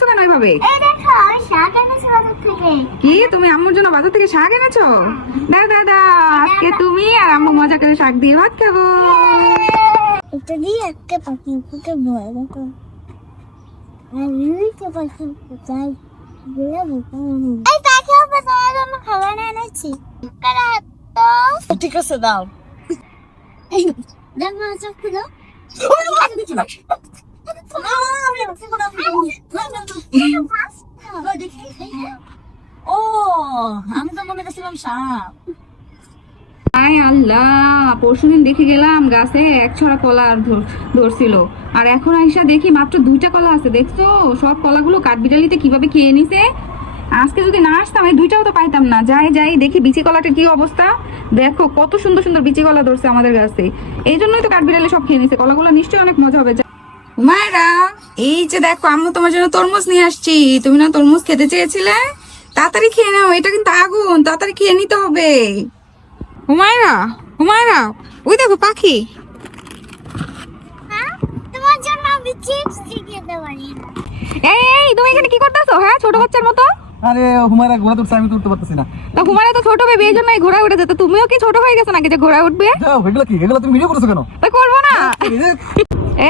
ডাকছো কেন এইভাবে? এই দেখো আমি শাক এনেছি বাজার থেকে। কি তুমি আম্মুর জন্য বাজার থেকে শাক এনেছো? দাদা আজকে তুমি আর আম্মু মজা করে শাক দিয়ে ভাত খাবো। এটা দিয়ে একটা পাখিকে ভয় দেখো। আমি তো পাখি চাই এই পাখি হবে তোমার জন্য খাবার এনেছি। ঠিক আছে দাও। দেখো চোখ খুলো। ও আমি তো মনে করছিলাম সাপ। আয় আল্লাহ, পরশুদিন দেখে গেলাম গাছে এক ছড়া কলা ধরছিল, আর এখন আইসা দেখি মাত্র 2টা কলা আছে। দেখছো সব কলাগুলো কাঠবিড়ালিতে কিভাবে খেয়ে নিছে। আজকে যদি না আসতাম এই 2টাও তো পাইতাম না। যাই যাই দেখি বিচি কলাটার কি অবস্থা। দেখো কত সুন্দর সুন্দর বিচি কলা ধরছে আমাদের গাছে। এই জন্যই তো কাঠবিড়ালি সব খেয়ে নিছে। কলাগুলো নিশ্চয়ই অনেক মজা হবে। হুমায়রা, এই যে দেখো আম্মু তোমার জন্য তরমুজ নিয়ে আসছি। তুমি না তরমুজ খেতে চেয়েছিলে? তাড়াতাড়ি খেয়ে নাও, এটা কিন্তু আগুন, তাড়াতাড়ি খেয়ে নিতে হবে। হুমায়রা, হুমায়রা, ওই দেখো পাখি। হ্যাঁ তোমার জন্য আমি চিপস খেতে পারি না। এই তুমি এখানে কি করতেছো? হ্যাঁ, ছোট বাচ্চার মতো। আরে হুমায়রা ঘোড়া তুলছে, আমি তুলতে পারতেছি না। তো হুমায়রা তো ছোট বেবি, এই জন্য এই ঘোড়া উঠে যেত। তুমিও কি ছোট হয়ে গেছো নাকি যে ঘোড়া উঠবে? যাও, এগুলো কি? এগুলো তুমি ভিডিও করছো কেন? তো করবো না।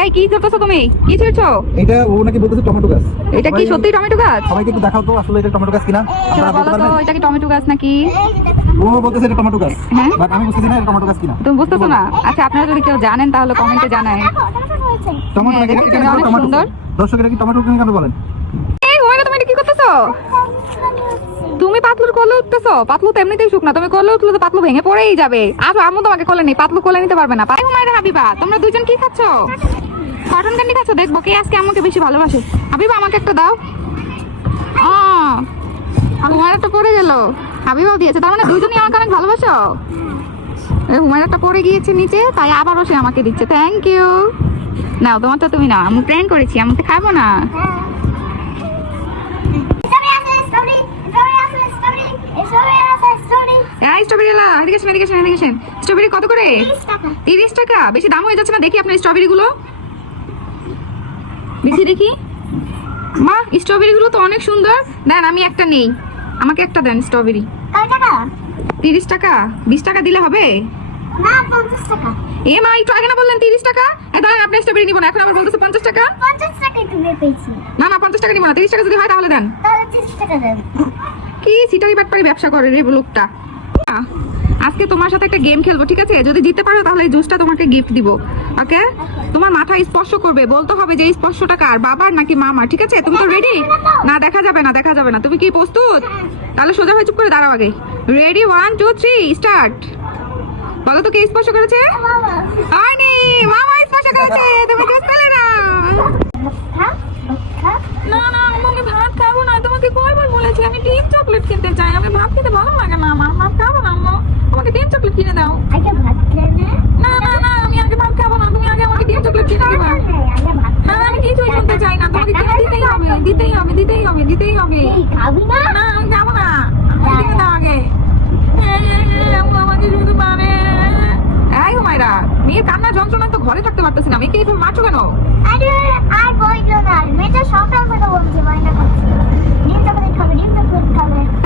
এই কি করতেছো তুমি? কি ছিড়ছো? এটা ও নাকি বলতেছে টমেটো গাছ। এটা কি সত্যি টমেটো গাছ? সবাইকে একটু দেখাও তো আসলে এটা টমেটো গাছ কিনা। আপনারা বলতে বলো তো পারবেন? এটা কি টমেটো গাছ নাকি? ও বলতেছে এটা টমেটো গাছ, হ্যাঁ? বাট আমি বুঝতেছি না এটা টমেটো গাছ কিনা। তুমি বুঝতেছো না? আচ্ছা, আপনারা যদি কেউ জানেন তাহলে কমেন্টে জানায়। টমেটো হ্যাঁ, নাকি? দেখতে এটা অনেক টমেটো। সুন্দর। দর্শকেরা কি টমেটো কিনা কেন বলেন? এই হুমায়রা, তুমি এটা কি করতেছো? তুমি পাতলুর কোলে উঠতেছো? পাতলু তো এমনিতেই শুকনা, তুমি কোলে উঠলে তো পাতলু ভেঙে পড়েই যাবে। আসো, আম্মু তোমাকে কোলে নেই, পাতলু কোলে নিতে পারবে না। এই হুমায়রা, হাবিবা, তোমরা দুজন কি খাচ্ছো? কটন ক্যান্ডি খাচ্ছো? দেখবো কে আজকে আমাকে বেশি ভালোবাসে। হাবিবা আমাকে একটা দাও। হুমায়রাটা পড়ে গেল, হাবিবাও দিয়েছে, তার মানে দুজনই আমাকে অনেক ভালোবাসো। হুমায়রাটা পড়ে গিয়েছে নিচে, তাই আবারও সে আমাকে দিচ্ছে। Thank you. নাও তোমারটা তুমি নাও, আমি প্র্যাঙ্ক করেছি, আমি তো খাবো না। স্ট্রবেরি কত করে? 30 টাকা। বেশি দাম হয়ে যাচ্ছে না? দেখি আপনার স্ট্রবেরি গুলো, বেশি দেখি। মা, স্ট্রবেরি গুলো তো অনেক সুন্দর। দেন আমি একটা নেই, আমাকে একটা দেন স্ট্রবেরি। 30 টাকা? 20 টাকা দিলে হবে? এ মা, একটু আগে না বললেন 30 টাকা? দাঁড়ান, আপনার স্ট্রবেরি নিবো না, এখন আবার বলতেছে 50 টাকা। না না, 50 টাকা নিবো না, 30 টাকা যদি হয় তাহলে দেন। কি সিটারি বাটপারি ব্যবসা করে রে লোকটা। আজকে তোমার সাথে একটা গেম খেলবো, ঠিক আছে? যদি জিততে পারো তাহলে এই জুসটা তোমাকে গিফট দিব। ওকে? তোমার মাথা স্পর্শ করবে, বলতে হবে যে এই স্পর্শটা কার, বাবার নাকি মামার, ঠিক আছে? তুমি তো রেডি? না, দেখা যাবে না, দেখা যাবে না। তুমি কি প্রস্তুত? তাহলে সোজা হয়ে চুপ করে দাঁড়াও আগে। Ready, 1 2 3 start. বলো তো কে স্পর্শ করেছে? আইনি মামা স্পর্শ করেছে। তুমি জুস পেলে না। না না, আমি ভাত খাবো না। তোমাকে কয়বার বলেছি আমি ডিম চকলেট খেতে চাই। আমি ভাত খেতে ভালো লাগে না আমার, ভাত খাবো না। আম্মু, আমাকে ডিম চকলেট কিনে দাও। না না না, আমি আগে ভাত খাবো না, তুমি আগে আমাকে ডিম চকলেট কিনে দিবা। না, আমি কিছুই শুনতে চাই না, তোমাকে কিনে দিতেই হবে, দিতেই হবে, দিতেই হবে, দিতেই হবে। না, আমি যাবো না, আমাকে কিনে দাও আগে। আম্মু আমাকে শুধু মানে। এই হুমায়রা, মেয়ের কান্নার যন্ত্রণায় তো ঘরে থাকতে পারতেছি না, মেয়েকে এইভাবে মারছো কেন?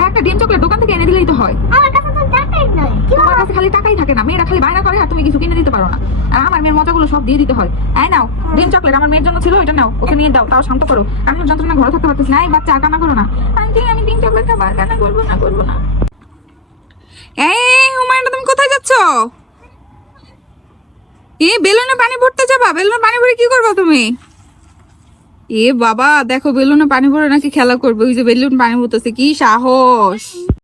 একটা ডিম চকলেট দোকান থেকে এনে দিলেই তো হয়। তোমার কাছে খালি টাকাই থাকে না, মেয়েরা খালি বায়না করে আর তুমি কিছু কিনে দিতে পারো না। আর আমার মেয়ের মজাগুলো সব দিয়ে দিতে হয়। এই নাও ডিম চকলেট, আমার মেয়ের জন্য ছিল, এটা নাও, ওকে নিয়ে দাও, তাও শান্ত করো। আমি ওর যন্ত্রণা ঘরে থাকতে পারতেছি না। এই বাচ্চা, কান্না করো না। আন্টি, আমি ডিম চকলেট খাবার, কান্না করবো না, করবো না। এই হুমায়রা, তুমি কোথায় যাচ্ছ? বেলুনে পানি ভরতে যাবা? বেলুনে পানি ভরে কি করবা তুমি? বাবা, দেখো বেলুনে পানি ভরে নাকি খেলা করবে। ওই যে বেলুন পানি ভরতেছে, কি সাহস!